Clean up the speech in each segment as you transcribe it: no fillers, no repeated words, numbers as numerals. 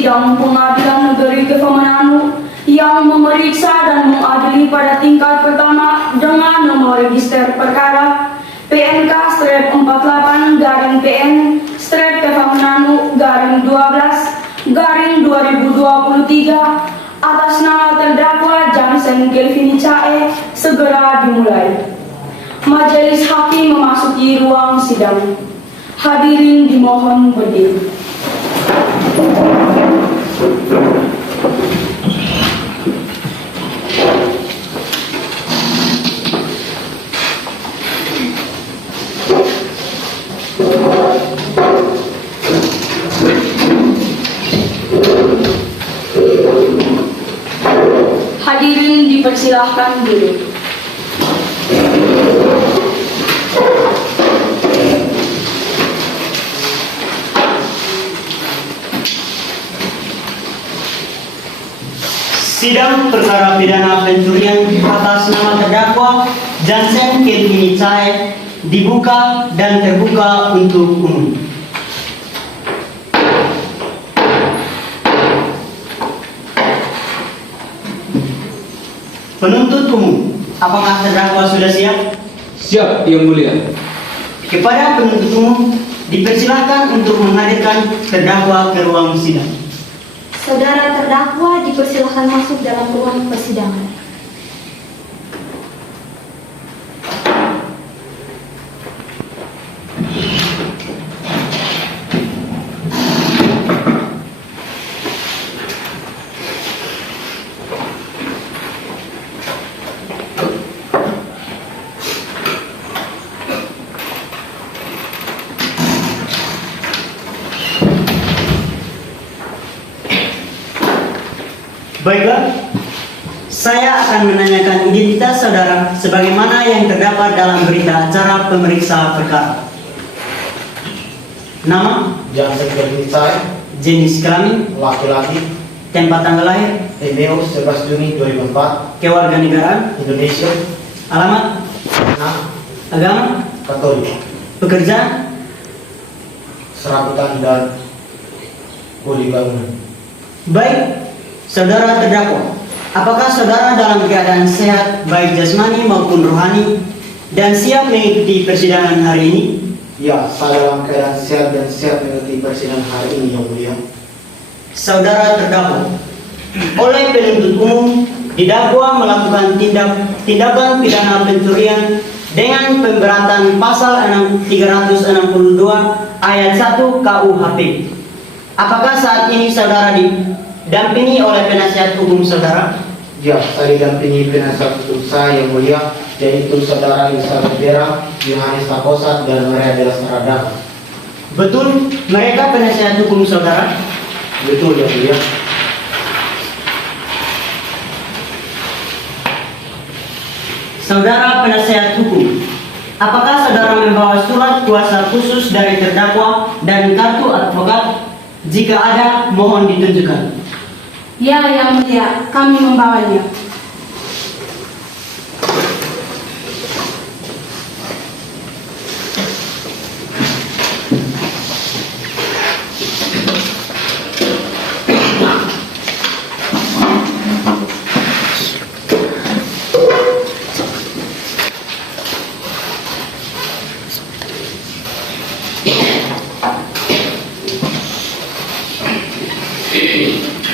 Sidang Pengadilan Negeri Kemenanu yang memeriksa dan mengadili pada tingkat pertama dengan nomor register perkara PNK/PN/Kemenanu/12/2023 atas nama terdakwa Jansen Kelvin Cae segera dimulai. Majelis Hakim memasuki ruang sidang. Hadirin dimohon berdiri. Hadirin dipersilahkan duduk. Sidang perkara pidana pencurian atas nama terdakwa Jansen Kelvin Cae dibuka dan terbuka untuk umum. Penuntut umum, apakah terdakwa sudah siap? Siap, Yang Mulia. Kepada penuntut umum dipersilahkan untuk menghadirkan terdakwa ke ruang sidang. Saudara terdakwa dipersilahkan masuk dalam ruang persidangan. Baiklah, saya akan menanyakan identitas saudara sebagaimana yang terdapat dalam berita acara pemeriksa perkara. Nama, Jansen Kelvin Cae, jenis kelamin, laki-laki, tempat tanggal lahir, TBO 11 Juni 2004, kewarganegaraan, Indonesia, alamat, agama, Katolik, pekerjaan, serabutan dan kuli bangunan. baik. Saudara terdakwa, apakah saudara dalam keadaan sehat baik jasmani maupun rohani dan siap mengikuti persidangan hari ini? Ya, saya dalam keadaan sehat dan siap mengikuti persidangan hari ini, Yang Mulia. Saudara terdakwa, oleh penuntut umum didakwa melakukan tindakan pidana pencurian dengan pemberatan pasal 362 ayat 1 KUHP. Apakah saat ini saudara didampingi oleh penasihat hukum saudara? Ya, saya didampingi penasihat hukum saya, Yang Mulia, yaitu saudara Elizabeth Bera, Yohanes Takosat, dan Maria Delas Arada. Betul, mereka penasihat hukum saudara? Betul, Yang Mulia. Saudara penasihat hukum, apakah saudara membawa surat kuasa khusus dari terdakwa dan kartu advokat? Jika ada, mohon ditunjukkan. Ya, Yang Mulia, kami membawanya.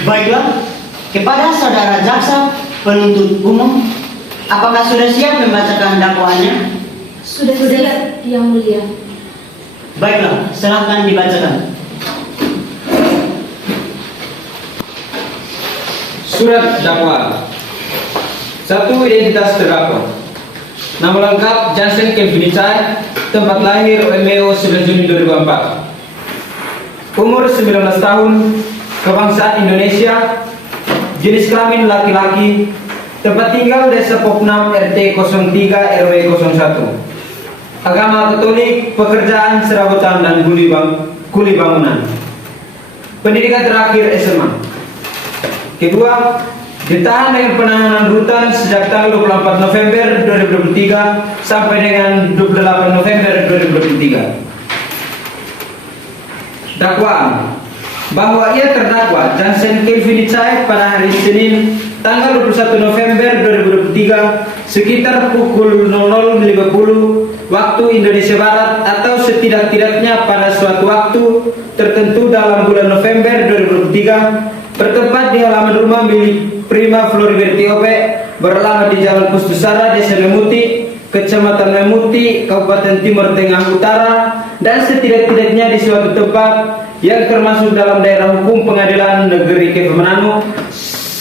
Baiklah, kepada saudara jaksa penuntut umum, apakah sudah siap membacakan dakwaannya? Sudah siap, Yang Mulia. Baiklah, silakan dibacakan. Surat dakwaan. 1. Identitas terdakwa. Nama lengkap Jansen Kelvin Cae, tempat lahir MO 11 Juni 2004. Umur 19 tahun, kebangsaan Indonesia, jenis kelamin laki-laki, tempat tinggal Desa Popnam RT 03 RW 01. Agama Katolik, pekerjaan serabutan dan kuli bangunan. Pendidikan terakhir SMA. Kedua, ditahan dengan penahanan rutan sejak tanggal 24 November 2023 sampai dengan 28 November 2023. Dakwaan. bahwa ia terdakwa Jansen Kelvin Icai pada hari Senin tanggal 21 November 2023 sekitar pukul 00.50 waktu Indonesia Barat atau setidak-tidaknya pada suatu waktu tertentu dalam bulan November 2023 bertempat di halaman rumah milik Prima Floriberti Obe beralamat di Jalan Pustusara, Desa Memuti, Kecamatan Memuti, Kabupaten Timur Tengah Utara, dan setidak-tidaknya di suatu tempat yang termasuk dalam daerah hukum Pengadilan Negeri Kepri Manado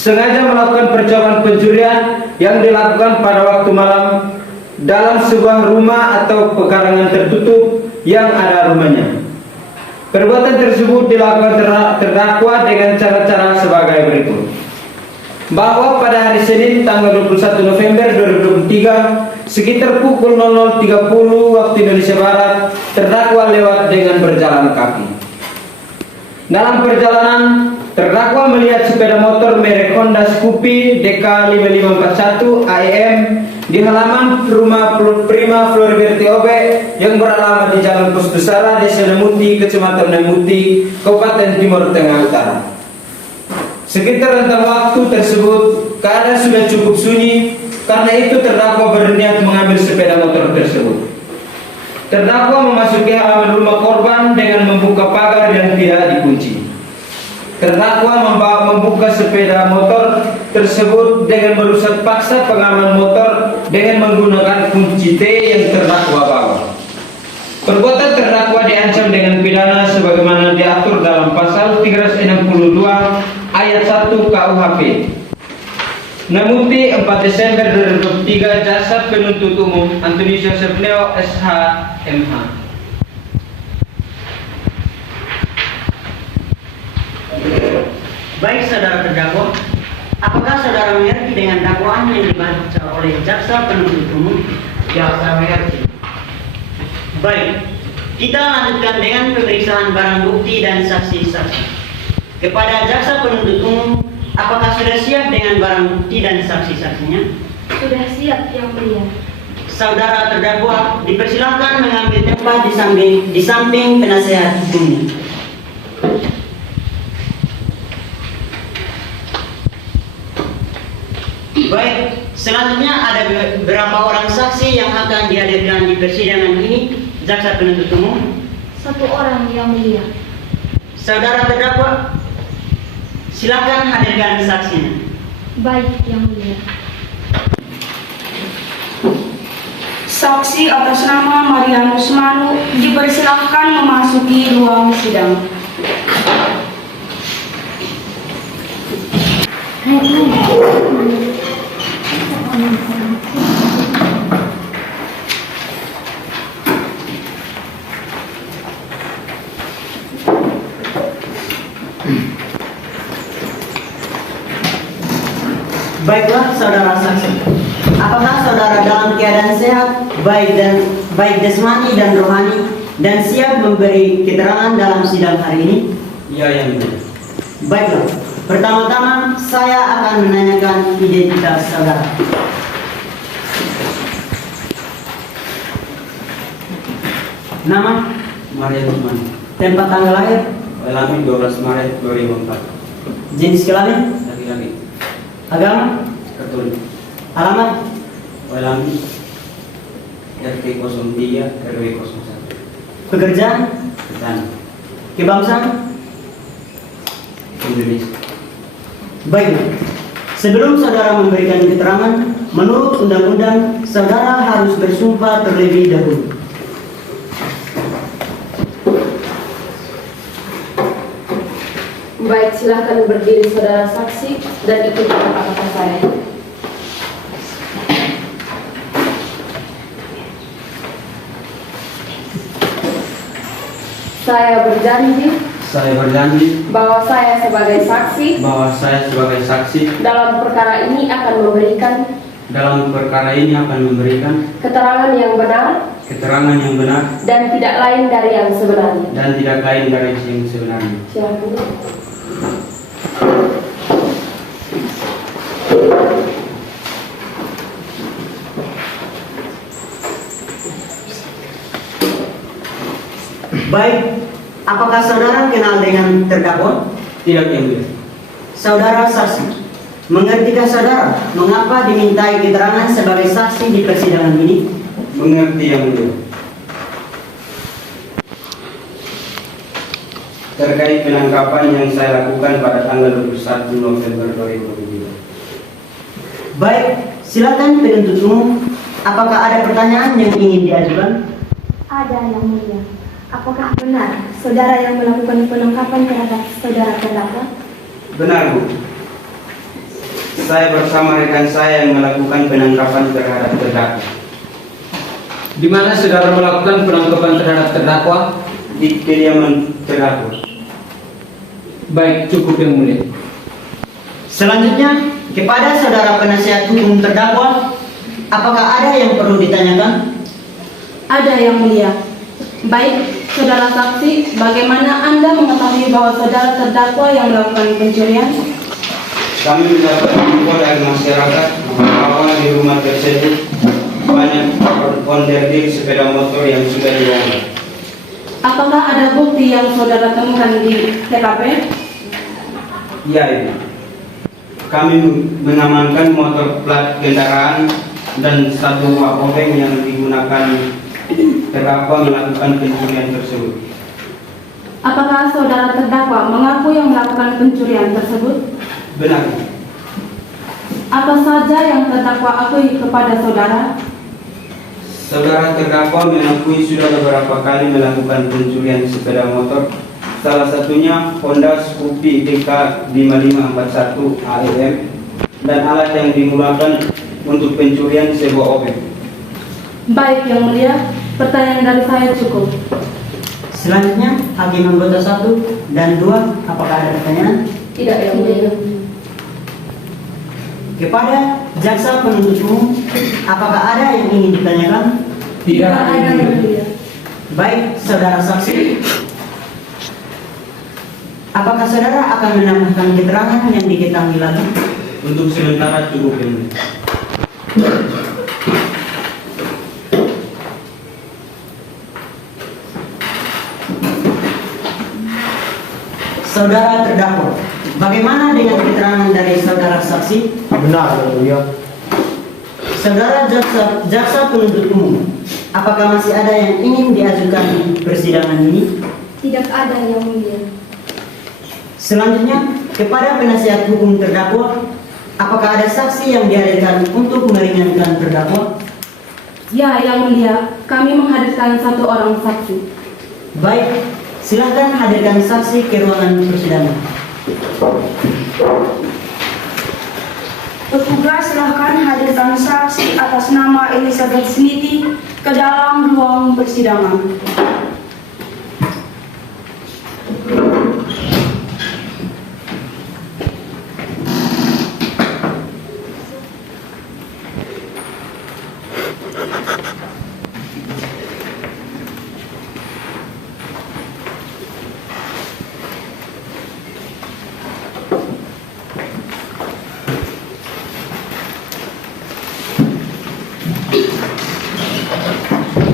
sengaja melakukan percobaan pencurian yang dilakukan pada waktu malam dalam sebuah rumah atau pekarangan tertutup yang ada rumahnya. Perbuatan tersebut dilakukan terdakwa dengan cara-cara sebagai berikut. Bahwa pada hari Senin tanggal 21 November 2023 sekitar pukul 00.30 waktu Indonesia Barat terdakwa lewat dengan berjalan kaki. Dalam perjalanan, terdakwa melihat sepeda motor merek Honda Scoopy DK5541 AM di halaman rumah Prima Floriberti Obe yang beralamat di Jalan Pustusara, Desa Memuti, Kecamatan Memuti, Kabupaten Timur Tengah Utara. Sekitar rentang waktu tersebut, keadaan sudah cukup sunyi, karena itu terdakwa berniat mengambil sepeda motor tersebut. Terdakwa memasuki halaman rumah korban dengan membuka pagar yang tidak dikunci. Terdakwa membuka sepeda motor tersebut dengan merusak paksa pengaman motor dengan menggunakan kunci T yang terdakwa bawa. Perbuatan terdakwa diancam dengan pidana sebagaimana diatur dalam pasal 362 ayat 1 KUHP. Memuti 4 Desember 2023, Jaksa Penuntut Umum Antonius Yosef Leo SH MH. Baik saudara terdakwa, apakah saudara mengerti dengan dakwaan yang dibaca oleh Jaksa Penuntut Umum? Ya, saya mengerti. Baik, kita lanjutkan dengan pemeriksaan barang bukti dan saksi-saksi. Kepada Jaksa Penuntut Umum, apakah sudah siap dengan barang bukti dan saksi-saksinya? Sudah siap, Yang Mulia. Saudara terdakwa dipersilakan mengambil tempat di samping penasehat hukumnya. Baik, selanjutnya ada beberapa orang saksi yang akan dihadirkan di persidangan ini. Jaksa Penuntut Umum, 1 orang, Yang Mulia. saudara terdakwa, silakan hadirkan saksinya. Baik, Yang Mulia. Saksi atas nama Marianus Manu dipersilahkan memasuki ruang sidang. Baiklah saudara saksi, apakah saudara dalam keadaan sehat, baik jasmani dan rohani, dan siap memberi keterangan dalam sidang hari ini? Ya, Yang Mulia. Baiklah, pertama-tama saya akan menanyakan identitas saudara. Nama, Maria Usman, tempat tanggal lahir, Alami 12 Maret 2004, jenis kelamin, laki-laki, agama, Katolik, alamat, Alami RT 03 RW 01, pekerjaan, Petani, kebangsaan. Indonesia. Baiklah, sebelum saudara memberikan keterangan, menurut undang-undang, saudara harus bersumpah terlebih dahulu. Baik, silahkan berdiri saudara saksi dan ikuti kata-kata saya. Saya berjanji bahwa saya sebagai saksi dalam perkara ini akan memberikan keterangan yang benar dan tidak lain dari yang sebenarnya. Silakan. Baik, Apakah saudara kenal dengan terdakwa? Tidak, Yang Mulia. Saudara saksi, mengertikah saudara mengapa dimintai keterangan sebagai saksi di persidangan ini? Mengerti, Yang Mulia. Terkait penangkapan yang saya lakukan pada tanggal 21 November 2023. Baik, silakan penuntut umum. Apakah ada pertanyaan yang ingin diajukan? Ada yang mulia. Apakah benar saudara yang melakukan penangkapan terhadap saudara terdakwa? Benar, Bu. Saya bersama rekan saya yang melakukan penangkapan terhadap terdakwa. Di mana saudara melakukan penangkapan terhadap terdakwa? Di kediaman terdakwa. Baik, cukup, Yang Mulia. Selanjutnya, kepada saudara penasihat hukum terdakwa, apakah ada yang perlu ditanyakan? Ada yang mulia. Baik, saudara saksi, bagaimana Anda mengetahui bahwa saudara terdakwa yang melakukan pencurian? Kami mendapat info dari masyarakat bahwa di rumah tersebut banyak onderdil sepeda motor yang sudah dibongkar. Apakah ada bukti yang saudara temukan di TKP? Iya, Ibu. Kami mengamankan motor plat kendaraan dan satu buah obeng yang digunakan terdakwa melakukan pencurian tersebut. Apakah saudara terdakwa mengaku yang melakukan pencurian tersebut? Benar. Apa saja yang terdakwa akui kepada saudara? Saudara terdakwa mengakui sudah beberapa kali melakukan pencurian sepeda motor. Salah satunya Honda Scoopy DK 5541 AEM dan alat yang digunakan untuk pencurian sebuah obeng. Baik yang mulia, pertanyaan dari saya cukup. Selanjutnya, hakim anggota 1 dan 2, apakah ada pertanyaan? Tidak yang mulia. Kepada jaksa penuntut umum, apakah ada yang ingin ditanyakan? Tidak. ada yang mulia. Baik, saudara saksi. Apakah saudara akan menambahkan keterangan yang diketahui lagi? Untuk sementara cukup, Yang Mulia. Saudara terdakwa, bagaimana dengan keterangan dari saudara saksi? Benar, Yang Mulia. Saudara jaksa penuntut umum, apakah masih ada yang ingin diajukan di persidangan ini? Tidak ada yang mulia. Selanjutnya, kepada penasihat hukum terdakwa, apakah ada saksi yang dihadirkan untuk meringankan terdakwa? Ya yang mulia, kami menghadirkan satu orang saksi. Baik, silakan hadirkan saksi ke ruangan persidangan. Petugas silahkan hadirkan saksi atas nama Elizabeth Smithy ke dalam ruang persidangan.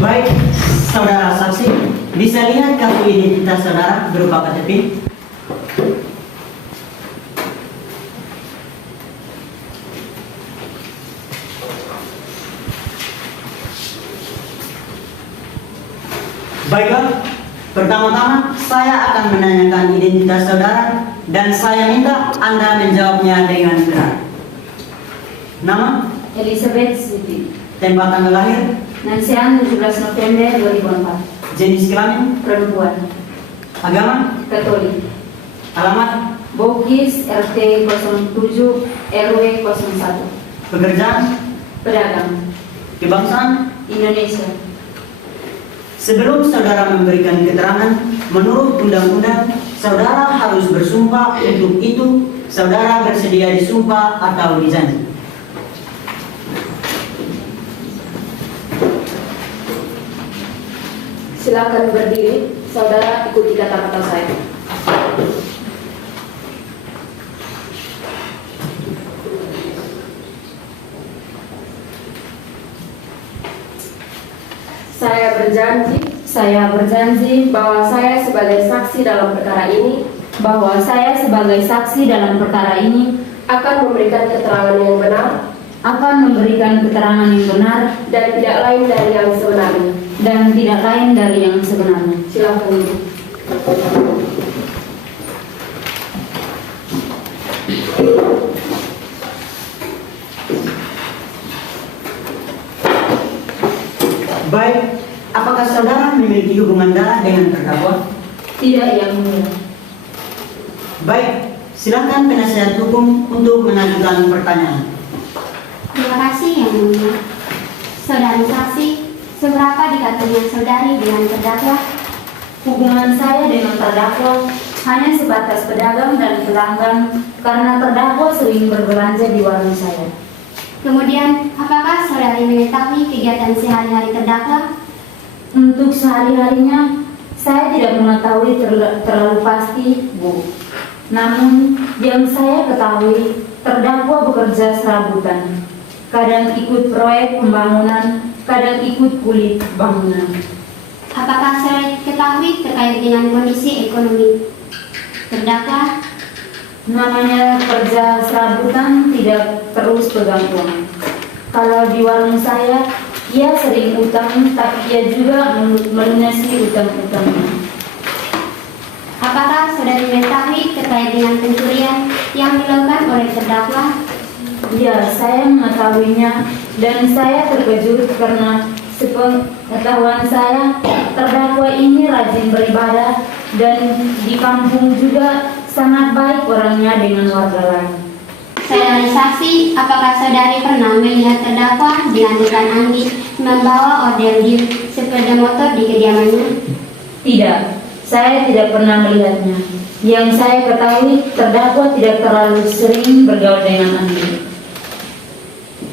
Baik, saudara saksi, bisa lihat kartu identitas saudara berupa KTP? Baiklah, pertama-tama saya akan menanyakan identitas saudara dan saya minta Anda menjawabnya dengan benar. Nama, Elizabeth Smithy, tempat tanggal lahir, Nansian 17 November 2004, jenis kelamin, perempuan, agama, Katolik, alamat, Bugis RT 07 RW 01, pekerjaan, pedagang, kebangsaan. Indonesia. Sebelum saudara memberikan keterangan, menurut undang-undang, saudara harus bersumpah. Untuk itu, saudara bersedia disumpah atau dijanji? Silakan berdiri, saudara ikuti kata-kata saya. Saya berjanji Saya berjanji bahwa saya sebagai saksi dalam perkara ini akan memberikan keterangan yang benar dan tidak lain dari yang sebenarnya. Silakan Ibu. Baik, apakah saudara memiliki hubungan darah dengan terdakwa? Tidak, Yang Mulia. Baik, silakan penasihat hukum untuk mengajukan pertanyaan. Terima kasih Yang Mulia. Saudari saksi, seberapa dekatnya saudari dengan terdakwa? Hubungan saya dengan terdakwa hanya sebatas pedagang dan pelanggan karena terdakwa sering berbelanja di warung saya. Kemudian, apakah saudari mengetahui kegiatan sehari-hari terdakwa? Untuk sehari-harinya, saya tidak mengetahui terlalu pasti, Bu. Namun, yang saya ketahui, terdakwa bekerja serabutan. Kadang ikut proyek pembangunan, kadang ikut kulit bangunan. Apakah saudari ketahui terkait dengan kondisi ekonomi terdakwa? Namanya kerja serabutan tidak terus pegang uang. Kalau di warung saya, ia sering utang, tapi ia juga melunasi utang-utangnya. Apakah saudari mengetahui terkait dengan pencurian yang dilakukan oleh terdakwa? Ya, saya mengetahuinya dan saya terkejut karena sepengetahuan saya, terdakwa ini rajin beribadah dan di kampung juga sangat baik orangnya dengan warga lain. Saudari saksi, apakah saudari pernah melihat terdakwa dengan Tuan Andi membawa order sepeda motor di kediamannya? Tidak, saya tidak pernah melihatnya. Yang saya ketahui, terdakwa tidak terlalu sering bergaul dengan Andi.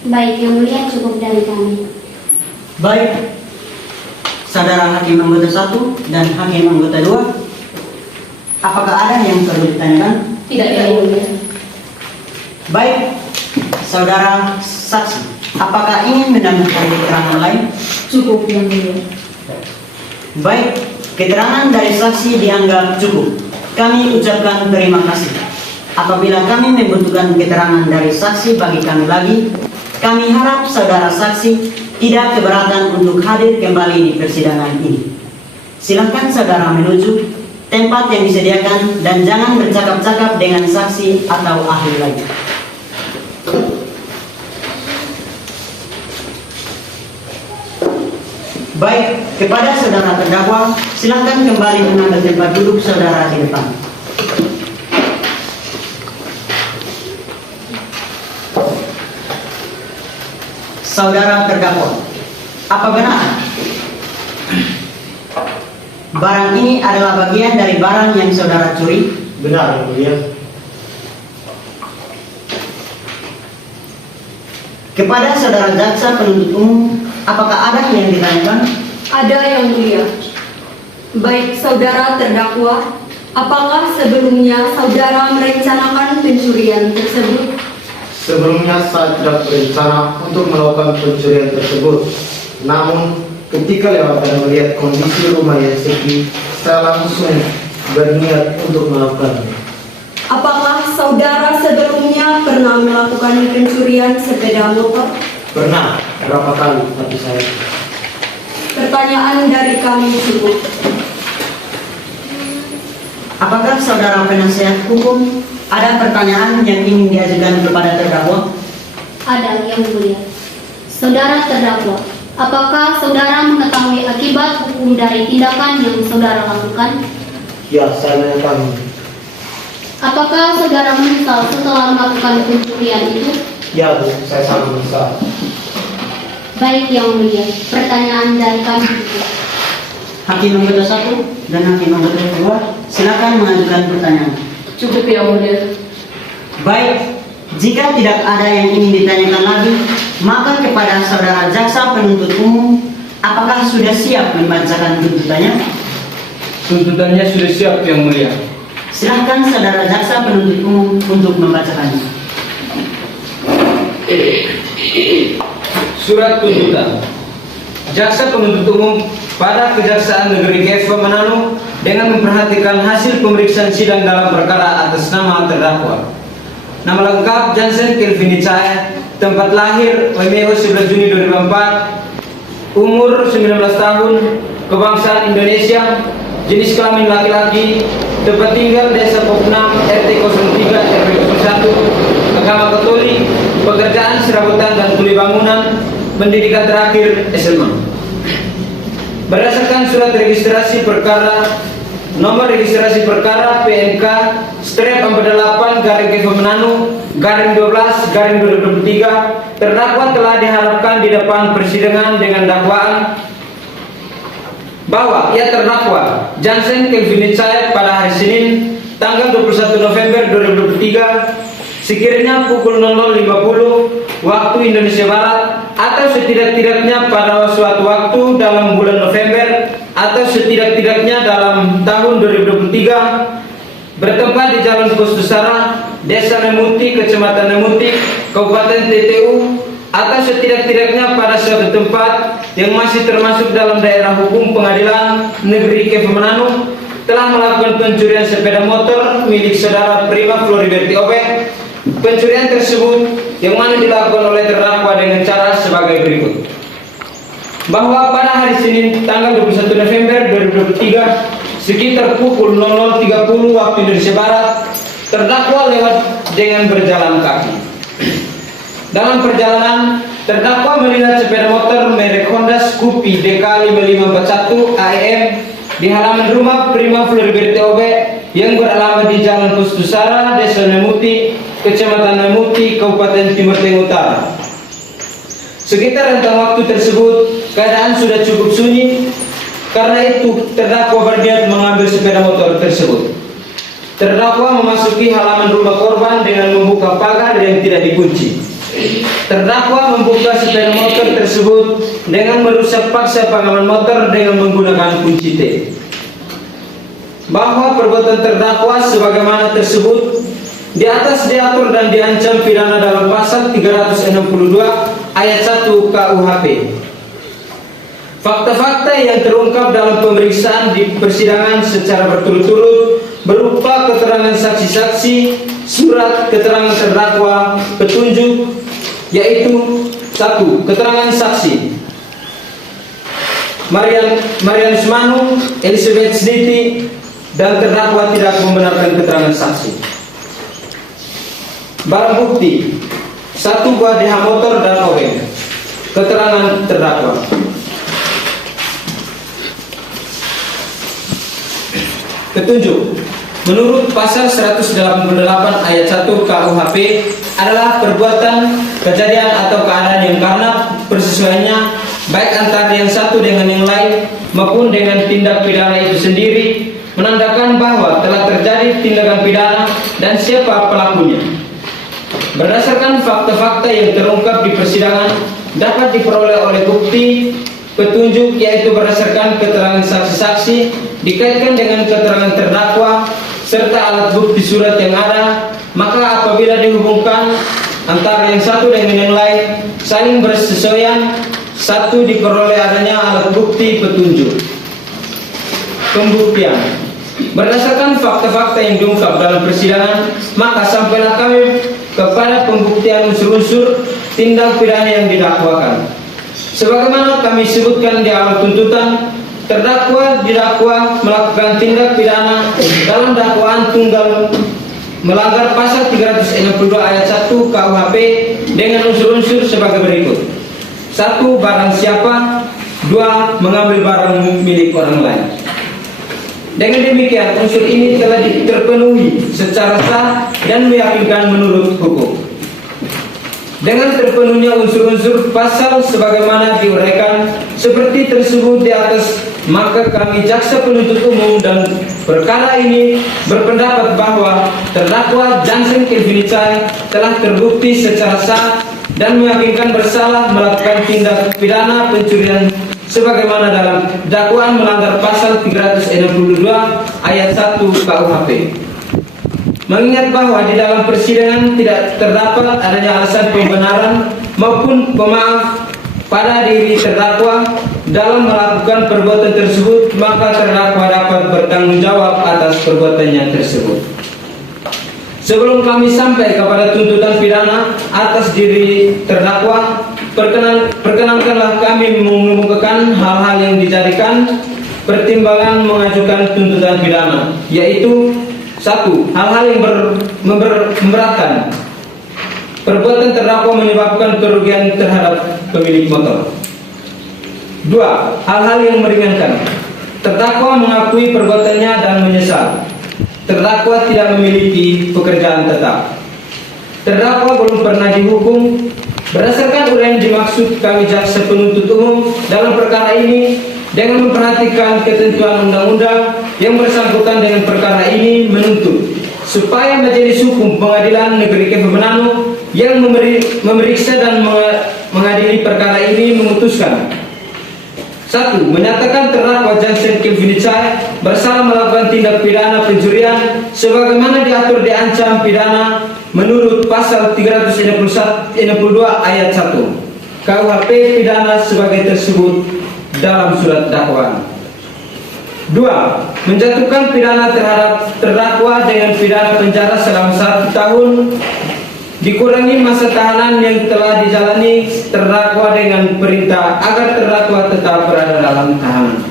Baik, Yang Mulia, cukup dari kami. Baik, saudara hakim anggota 1 dan hakim anggota 2, apakah ada yang perlu ditanyakan? Tidak, Yang Mulia. Baik, saudara saksi, apakah ingin menambahkan keterangan lain? Cukup, Yang Mulia. Baik, keterangan dari saksi dianggap cukup. Kami ucapkan terima kasih. Apabila kami membutuhkan keterangan dari saksi bagi kami lagi, kami harap saudara saksi tidak keberatan untuk hadir kembali di persidangan ini. Silakan saudara menuju tempat yang disediakan dan jangan bercakap-cakap dengan saksi atau ahli lain. Baik, kepada saudara terdakwa, silakan kembali mengambil tempat duduk saudara di depan. Saudara terdakwa, apa benar barang ini adalah bagian dari barang yang saudara curi? Benar, Yang Mulia. Kepada saudara jaksa penuntut umum, apakah ada yang ditanyakan? Ada, Yang Mulia. Baik saudara terdakwa, apakah sebelumnya saudara merencanakan pencurian tersebut? Sebelumnya saya tidak berencana untuk melakukan pencurian tersebut. Namun ketika lewat dan melihat kondisi rumah yang sepi, saya langsung berniat untuk melakukannya. Apakah saudara sebelumnya pernah melakukan pencurian sepeda motor? Pernah, berapa kali, tapi saya Pertanyaan dari kami cukup. Apakah saudara penasihat hukum ada pertanyaan yang ingin diajukan kepada terdakwa? Ada, Yang Mulia. Saudara terdakwa, apakah saudara mengetahui akibat hukum dari tindakan yang saudara lakukan? ya saya mengetahui. Apakah saudara menyesal setelah melakukan pencurian itu? Ya Bu, saya sangat menyesal. Baik, Yang Mulia. Pertanyaan dari kami juga. Hakim anggota 1 dan hakim anggota 2, silakan mengajukan pertanyaan. Cukup, Yang Mulia. Baik, jika tidak ada yang ingin ditanyakan lagi, maka kepada saudara jaksa penuntut umum, apakah sudah siap membacakan tuntutannya? Tuntutannya sudah siap, Yang Mulia. Silahkan saudara jaksa penuntut umum untuk membacakannya. Surat tuntutan. Jaksa penuntut umum pada Kejaksaan Negeri KFM Manado dengan memperhatikan hasil pemeriksaan sidang dalam perkara atas nama terdakwa. Nama lengkap Jansen Kelvin Icaya, tempat lahir WMO 11 Juni 2004, umur 19 tahun, kebangsaan Indonesia, jenis kelamin laki-laki, tempat tinggal Desa Poknam, RT 03 RW 01, agama Katolik, pekerjaan serabutan dan kuli bangunan, pendidikan terakhir SMA. Berdasarkan surat registrasi perkara nomor registrasi perkara PNK strip 48 garing KFM Manado garing 12 garing 2023, terdakwa telah diharapkan di depan persidangan dengan dakwaan bahwa ia terdakwa Jansen Kelvin Icaya pada hari Senin tanggal 21 November 2023 sekiranya pukul 00.50 waktu Indonesia Barat atau setidak-tidaknya pada suatu waktu dalam bulan November atau setidak-tidaknya dalam tahun 2023 bertempat di Jalan Pustusara, Desa Nemuti, Kecamatan Nemuti, Kabupaten TTU atau setidak-tidaknya pada suatu tempat yang masih termasuk dalam daerah hukum Pengadilan Negeri KFM Manado telah melakukan pencurian sepeda motor milik saudara Prima Floriberti Obe. Pencurian tersebut yang mana dilakukan oleh terdakwa dengan cara sebagai berikut. Bahwa pada hari Senin tanggal 21 November 2023 sekitar pukul 00.30 waktu Indonesia Barat, terdakwa lewat dengan berjalan kaki. Dalam perjalanan, terdakwa melihat sepeda motor merek Honda Scoopy DK5541 AM di halaman rumah Prima Floriberti Obe yang beralamat di Jalan Pustusara, Desa Nemuti, Kecamatan Nemuti, Kabupaten Timur Tengah Utara. Sekitar rentang waktu tersebut, keadaan sudah cukup sunyi. Karena itu, terdakwa berniat mengambil sepeda motor tersebut. Terdakwa memasuki halaman rumah korban dengan membuka pagar yang tidak dikunci. Terdakwa membuka sepeda motor tersebut dengan merusak paksa pengaman motor dengan menggunakan kunci T. Bahwa perbuatan terdakwa sebagaimana tersebut di atas diatur dan diancam pidana dalam pasal 362 ayat 1 KUHP. Fakta-fakta yang terungkap dalam pemeriksaan di persidangan secara berturut-turut berupa keterangan saksi-saksi, surat keterangan terdakwa, petunjuk, yaitu 1. Keterangan saksi Marianus Manu, Elizabeth Sniti, dan terdakwa tidak membenarkan keterangan saksi. Barang bukti 1 buah DH motor dan obeng. Keterangan terdakwa. Petunjuk menurut pasal 188 ayat 1 KUHP adalah perbuatan, kejadian atau keadaan yang karena persesuaiannya baik antara yang satu dengan yang lain maupun dengan tindak pidana itu sendiri menandakan bahwa telah terjadi tindakan pidana dan siapa pelakunya. Berdasarkan fakta-fakta yang terungkap di persidangan dapat diperoleh oleh bukti petunjuk, yaitu berdasarkan keterangan saksi-saksi dikaitkan dengan keterangan terdakwa serta alat bukti surat yang ada, maka apabila dihubungkan antara yang satu dengan yang lain saling bersesuaian, 1 diperoleh adanya alat bukti petunjuk. Pembuktian berdasarkan fakta-fakta yang diungkap dalam persidangan, maka sampailah kami kepada pembuktian unsur-unsur tindak pidana yang didakwakan. Sebagaimana kami sebutkan di awal tuntutan, terdakwa didakwa melakukan tindak pidana dalam dakwaan tunggal melanggar pasal 362 ayat 1 KUHP dengan unsur-unsur sebagai berikut. 1. Barang siapa. 2. Mengambil barang milik orang lain. Dengan demikian, unsur ini telah terpenuhi secara sah dan meyakinkan menurut hukum. Dengan terpenuhnya unsur-unsur pasal sebagaimana diuraikan seperti tersebut di atas, maka kami jaksa penuntut umum dan perkara ini berpendapat bahwa terdakwa Jansen Kelvin Icaya telah terbukti secara sah dan meyakinkan bersalah melakukan tindak pidana pencurian sebagaimana dalam dakwaan melanggar pasal 362 ayat 1 KUHP. Mengingat bahwa di dalam persidangan tidak terdapat adanya alasan pembenaran maupun pemaaf pada diri terdakwa dalam melakukan perbuatan tersebut, maka terdakwa dapat bertanggung jawab atas perbuatannya tersebut. Sebelum kami sampai kepada tuntutan pidana atas diri terdakwa, perkenankanlah kami mengemukakan hal-hal yang dijadikan pertimbangan mengajukan tuntutan pidana, yaitu 1. Hal-hal yang memberatkan. Perbuatan terdakwa menyebabkan kerugian terhadap pemilik motor. 2. Hal-hal yang meringankan. Terdakwa mengakui perbuatannya dan menyesal. Terdakwa tidak memiliki pekerjaan tetap. Terdakwa belum pernah dihukum. Berdasarkan uraian dimaksud kami jaksa penuntut umum dalam perkara ini, dengan memperhatikan ketentuan undang-undang yang bersangkutan dengan perkara ini, menuntut supaya Majelis Hukum Pengadilan Negeri Kepri Manado yang memeriksa dan mengadili perkara ini memutuskan: 1. Menyatakan terdakwa Jansen Kelvin Icai bersalah melakukan tindak pidana pencurian sebagaimana diatur di ancam pidana menurut pasal 362 ayat 1 KUHP pidana sebagai tersebut dalam surat dakwaan. 2. Menjatuhkan pidana terhadap terdakwa dengan pidana penjara selama 1 tahun dikurangi masa tahanan yang telah dijalani terdakwa dengan perintah agar terdakwa tetap berada dalam tahanan.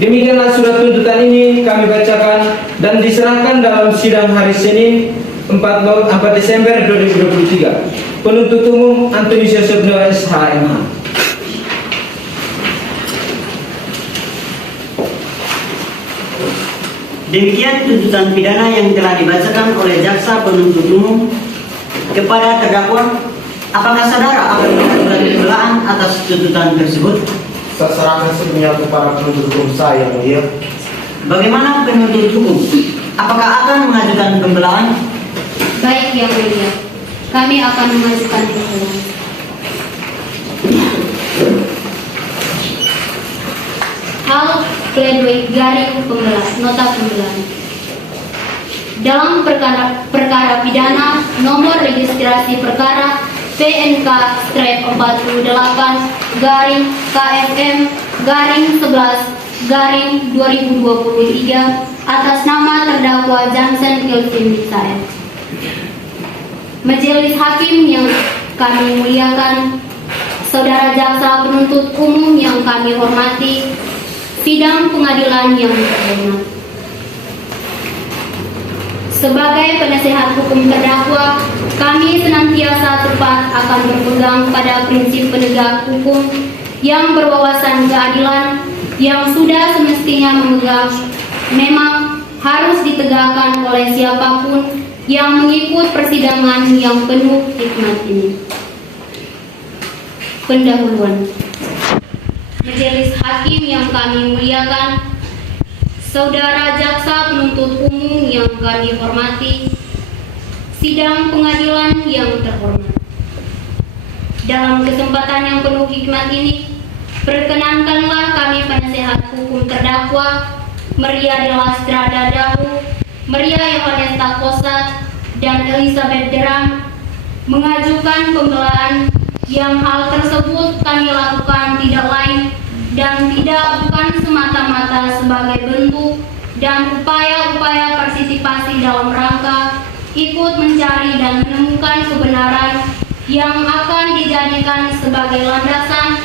Demikianlah surat tuntutan ini kami bacakan dan diserahkan dalam sidang hari Senin 4 Desember 2023. Penuntut umum Antoni Yosef Noah SHMH. Demikian tuntutan pidana yang telah dibacakan oleh jaksa penuntut umum kepada terdakwa. Apakah saudara akan melakukan pembelaan atas tuntutan tersebut? Saya serahkan sepenuhnya kepada penuntut umum saya, yang mulia. Bagaimana penuntut hukum? Apakah akan mengajukan pembelaan? Baik, Yang Mulia. Kami akan mengajukan pembelaan. Hal pledoi garing pembelaan, nota pembelaan. Dalam perkara pidana nomor registrasi perkara PNK-48 garing KFM garing 11 garing 2023 atas nama terdakwa Jansen Kelvin Icai. Majelis Hakim yang kami muliakan, saudara jaksa penuntut umum yang kami hormati, sidang pengadilan yang terhormat. Sebagai penasehat hukum terdakwa, kami senantiasa tepat akan berpegang pada prinsip penegak hukum yang berwawasan keadilan yang sudah semestinya memang harus ditegakkan oleh siapapun yang mengikut persidangan yang penuh hikmat ini. Pendahuluan. Majelis Hakim yang kami muliakan, saudara jaksa penuntut umum yang kami hormati, sidang pengadilan yang terhormat. Dalam kesempatan yang penuh hikmat ini, perkenankanlah kami penasehat hukum terdakwa Maria Della Strada Dahu, Maria Yohanes Takosa, dan Elizabeth Deram mengajukan pembelaan yang hal tersebut kami lakukan tidak lain dan bukan semata-mata sebagai bentuk dan upaya-upaya partisipasi dalam rangka ikut mencari dan menemukan kebenaran yang akan dijadikan sebagai landasan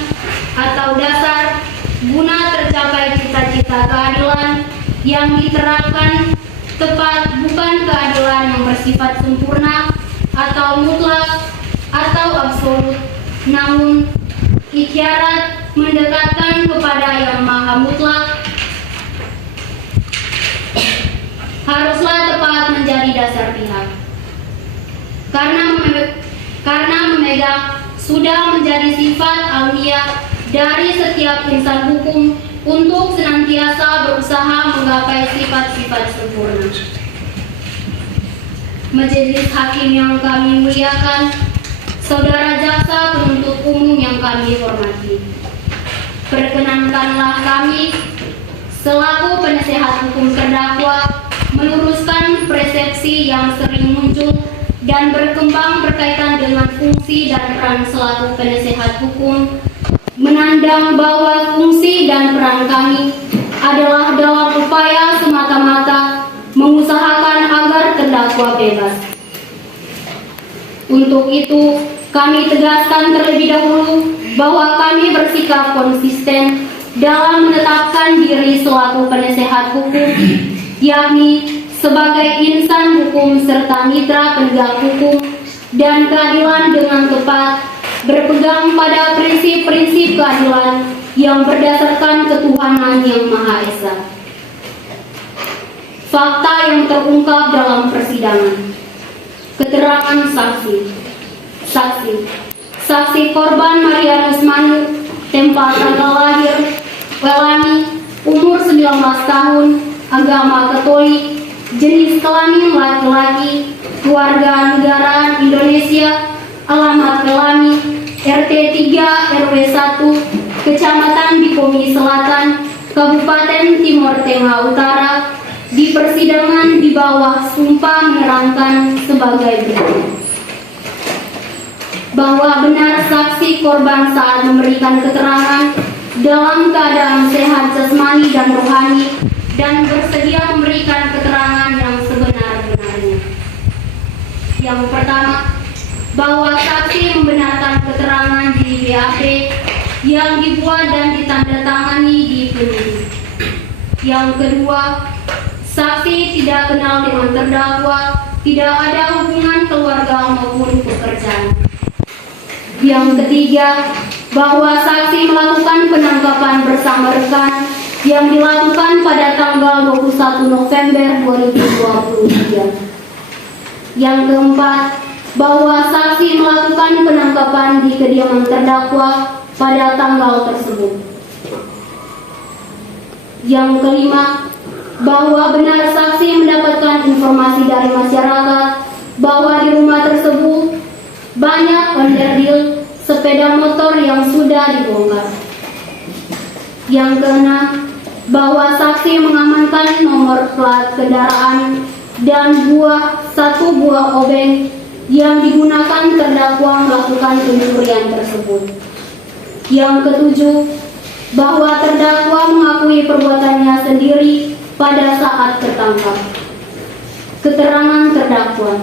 atau dasar guna tercapai cita-cita keadilan yang diterapkan tepat, bukan keadilan yang bersifat sempurna atau mutlak atau absolut, namun isyarat mendekatkan kepada yang maha mutlak haruslah tepat menjadi dasar pihak. Karena memegang sudah menjadi sifat alamiah dari setiap insan hukum untuk senantiasa berusaha menggapai sifat-sifat sempurna. Majelis Hakim yang kami muliakan, saudara jaksa penuntut umum yang kami hormati, perkenankanlah kami selaku penasehat hukum terdakwa meluruskan persepsi yang sering muncul dan berkembang berkaitan dengan fungsi dan peran selaku penasehat hukum memandang bahwa fungsi dan peran kami adalah dalam upaya semata-mata mengusahakan agar terdakwa bebas. Untuk itu, kami tegaskan terlebih dahulu bahwa kami bersikap konsisten dalam menetapkan diri selaku penasehat hukum, yakni sebagai insan hukum serta mitra penegak hukum dan keadilan dengan tepat, berpegang pada prinsip-prinsip keadilan yang berdasarkan ketuhanan yang Maha Esa. Fakta yang terungkap dalam persidangan. Keterangan saksi. Saksi korban Marianus Manu, tempat tanggal lahir, Welani, umur 19 tahun, agama Katolik, jenis kelamin laki-laki, keluarga negaraan Indonesia, alamat Welani, RT 3 RW 1, Kecamatan Bikomi Selatan, Kabupaten Timur Tengah Utara, di persidangan di bawah sumpah menerangkan sebagai berikut. Bahwa benar saksi korban saat memberikan keterangan dalam keadaan sehat jasmani dan rohani dan bersedia memberikan keterangan yang sebenar-benarnya. Yang pertama, bahwa saksi membenarkan keterangan di BAP yang dibuat dan ditandatangani di penyidik. Yang kedua, saksi tidak kenal dengan terdakwa, tidak ada hubungan keluarga maupun pekerjaan. Yang ketiga, bahwa saksi melakukan penangkapan bersama rekan yang dilakukan pada tanggal 21 November 2023. Yang keempat, bahwa saksi melakukan penangkapan di kediaman terdakwa pada tanggal tersebut. Yang kelima, bahwa benar saksi mendapatkan informasi dari masyarakat bahwa di rumah tersebut banyak onderdil sepeda motor yang sudah dibongkar. Yang keenam, bahwa saksi mengamankan nomor plat kendaraan dan satu buah obeng yang digunakan terdakwa melakukan pencurian tersebut. Yang ketujuh, bahwa terdakwa mengakui perbuatannya sendiri pada saat tertangkap. Keterangan terdakwa.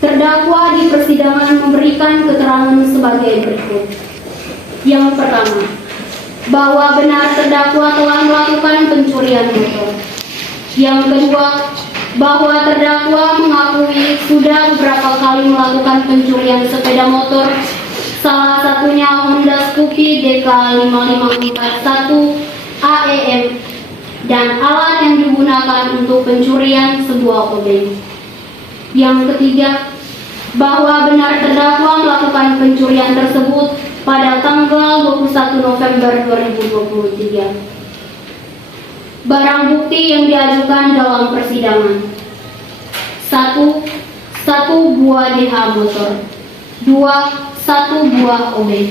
Terdakwa di persidangan memberikan keterangan sebagai berikut. Yang pertama, bahwa benar terdakwa telah melakukan pencurian motor. Yang kedua, bahwa terdakwa mengakui sudah beberapa kali melakukan pencurian sepeda motor, salah satunya Honda Scoopy DK5541 AEM dan alat yang digunakan untuk pencurian sebuah obeng. Yang ketiga, bahwa benar terdakwa melakukan pencurian tersebut pada tanggal 21 November 2023. Barang bukti yang diajukan dalam persidangan. 1. Satu buah DH motor. 2. Satu buah obeng.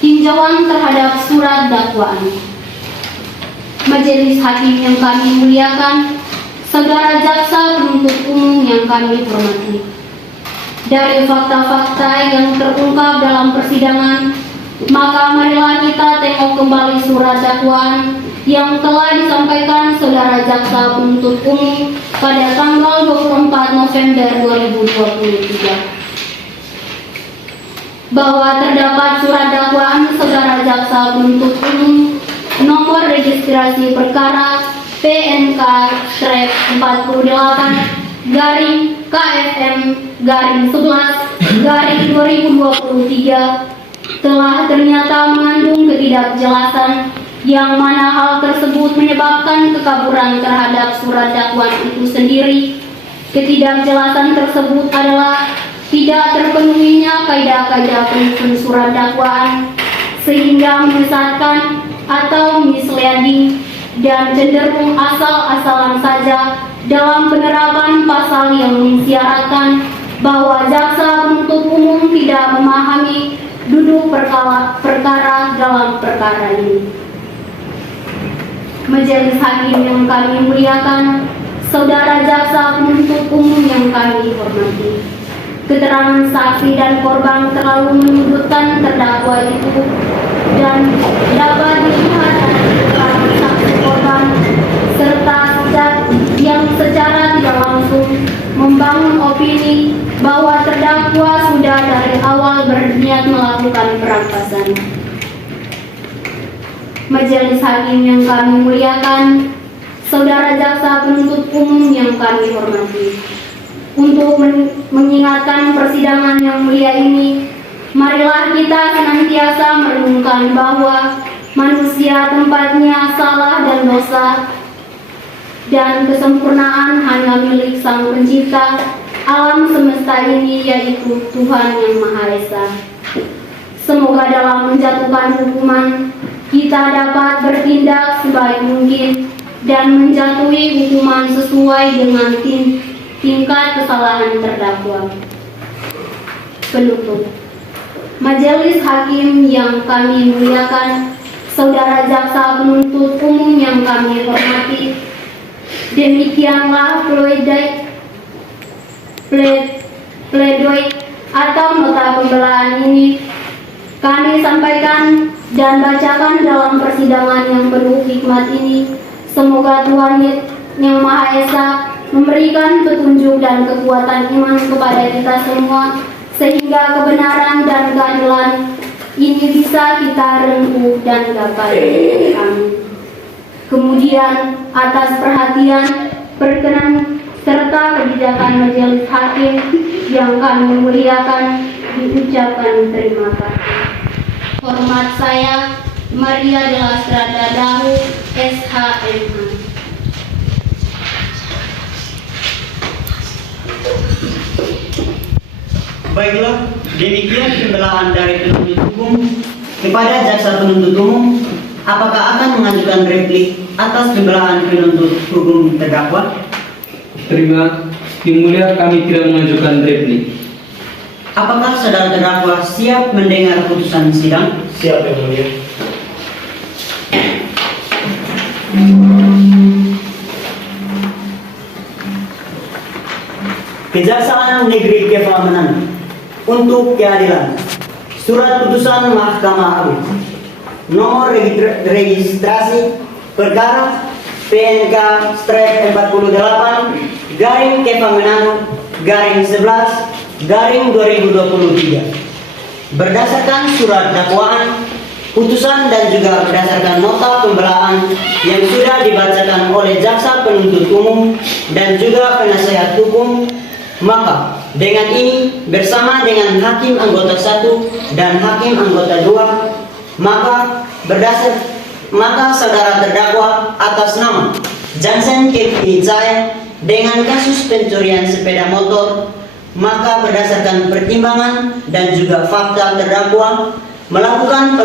Tinjauan terhadap surat dakwaan. Majelis hakim yang kami muliakan, saudara jaksa penuntut umum yang kami hormati. Dari fakta-fakta yang terungkap dalam persidangan, maka marilah kita tengok kembali surat dakwaan yang telah disampaikan saudara jaksa penuntut umum pada tanggal 24 November 2023. Bahwa terdapat surat dakwaan saudara jaksa penuntut umum nomor registrasi perkara PNK/KFM/11/2023 telah ternyata mengandung ketidakjelasan yang mana hal tersebut menyebabkan kekaburan terhadap surat dakwaan itu sendiri. Ketidakjelasan tersebut adalah tidak terpenuhinya kaidah-kaidah penyusun surat dakwaan sehingga menyesatkan atau misleading dan cenderung asal-asalan saja dalam penerapan pasal yang mensyaratkan bahwa jaksa penuntut umum tidak memahami duduk perkara dalam perkara ini. Majelis hakim yang kami muliakan, saudara jaksa penuntut umum yang kami hormati, keterangan saksi dan korban terlalu menyudutkan terdakwa itu majelis hakim yang kami muliakan, saudara jaksa penuntut umum yang kami hormati. Untuk mengingatkan persidangan yang mulia ini, marilah kita senantiasa merenungkan bahwa manusia tempatnya salah dan dosa, dan kesempurnaan hanya milik Sang Pencipta alam semesta ini, yaitu Tuhan Yang Maha Esa. Semoga dalam menjatuhkan hukuman, kita dapat bertindak sebaik mungkin dan menjatuhi hukuman sesuai dengan tingkat kesalahan terdakwa. Penutup. Majelis hakim yang kami muliakan, saudara jaksa penuntut umum yang kami hormati, demikianlah pledoi atau nota pembelaan ini kami sampaikan dan bacakan dalam persidangan yang penuh hikmat ini. Semoga Tuhan Yang Maha Esa memberikan petunjuk dan kekuatan iman kepada kita semua, sehingga kebenaran dan keadilan ini bisa kita rengkuh dan gapai. Amin. Kemudian atas perhatian, perkenan serta kebijakan majelis hakim yang kami muliakan, diucapkan terima kasih. Hormat saya, Maria de la Strada Dahu, SHMH. Baiklah, demikian pembelaan dari penuntut umum kepada jaksa penuntut umum. Apakah akan mengajukan replik atas pembelaan penuntut hukum terdakwa? Terima, Yang Mulia, kami tidak mengajukan replik. Apakah saudara terdakwa siap mendengar putusan sidang? Siap, Yang Mulia. Kejaksaan Negeri Kepha Manado untuk keadilan. Surat putusan Mahkamah Agung nomor registrasi perkara PNK strip 48 garing Kepha Manado garing 11 garing 2023 berdasarkan surat dakwaan, putusan dan juga berdasarkan nota pembelaan yang sudah dibacakan oleh jaksa penuntut umum dan juga penasehat hukum, maka dengan ini bersama dengan hakim anggota 1 dan hakim anggota 2, maka saudara terdakwa atas nama Jansen Kevin Icahya dengan kasus pencurian sepeda motor, maka berdasarkan pertimbangan dan juga fakta terdakwa melakukan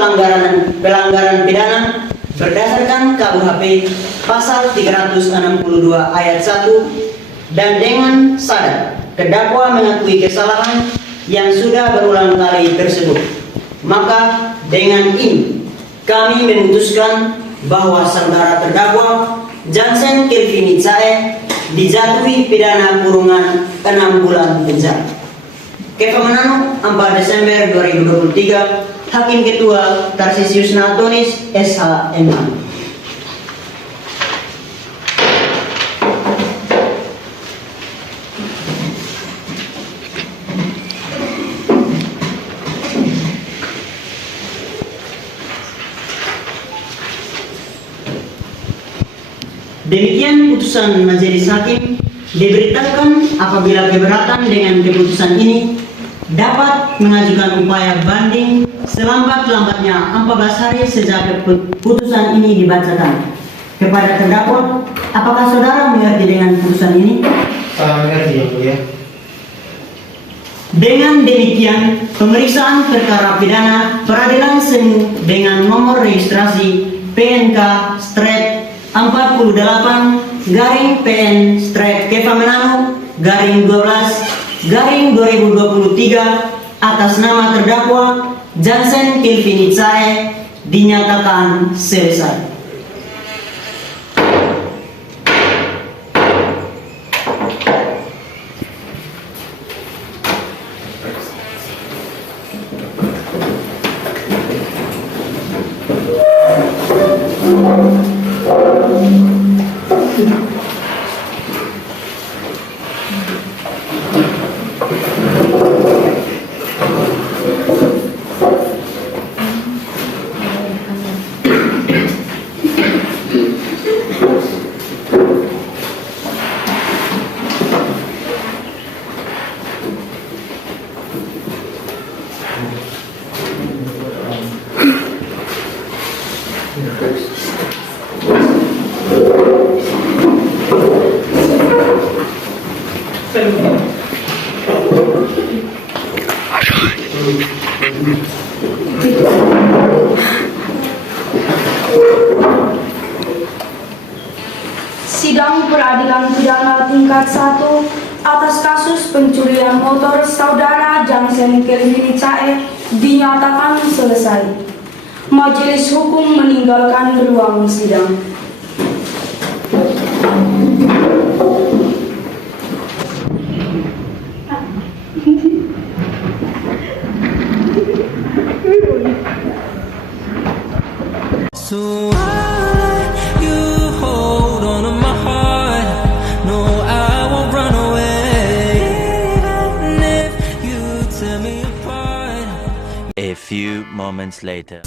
pelanggaran pidana berdasarkan KUHP pasal 362 ayat 1, dan dengan sadar terdakwa mengakui kesalahan yang sudah berulang kali tersebut, maka dengan ini kami memutuskan bahwa saudara terdakwa Jansen Kevin Icahya dijatuhi pidana kurungan 6 bulan penjara. Kepha Manado, 4 Desember 2023, Hakim Ketua Tarsisius Natonis, SHMH. Demikian putusan majelis hakim. Diberitakan apabila keberatan dengan keputusan ini dapat mengajukan upaya banding selambat-lambatnya 14 hari sejak putusan ini dibacakan. Kepada terdakwa, apakah saudara mengerti dengan putusan ini? Mengerti, Yang Mulia. Dengan demikian, pemeriksaan perkara pidana peradilan semu dengan nomor registrasi PNK strip 48 garing PN strip Kepha Manado garing 12 garing 2023 atas nama terdakwa Jansen Kevin Icahya dinyatakan selesai. Sidang Peradilan Pidana Tingkat 1 atas kasus pencurian motor saudara Jansen Kelvin Cae dinyatakan selesai. Majelis hukum meninggalkan ruang sidang. So why you hold on to my heart? No, I won't run away, even if you tear me apart. A few moments later.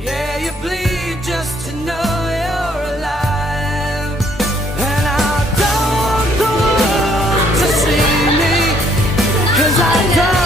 Yeah, you bleed just to know you're alive. And I don't want the world to see me, 'cause I die.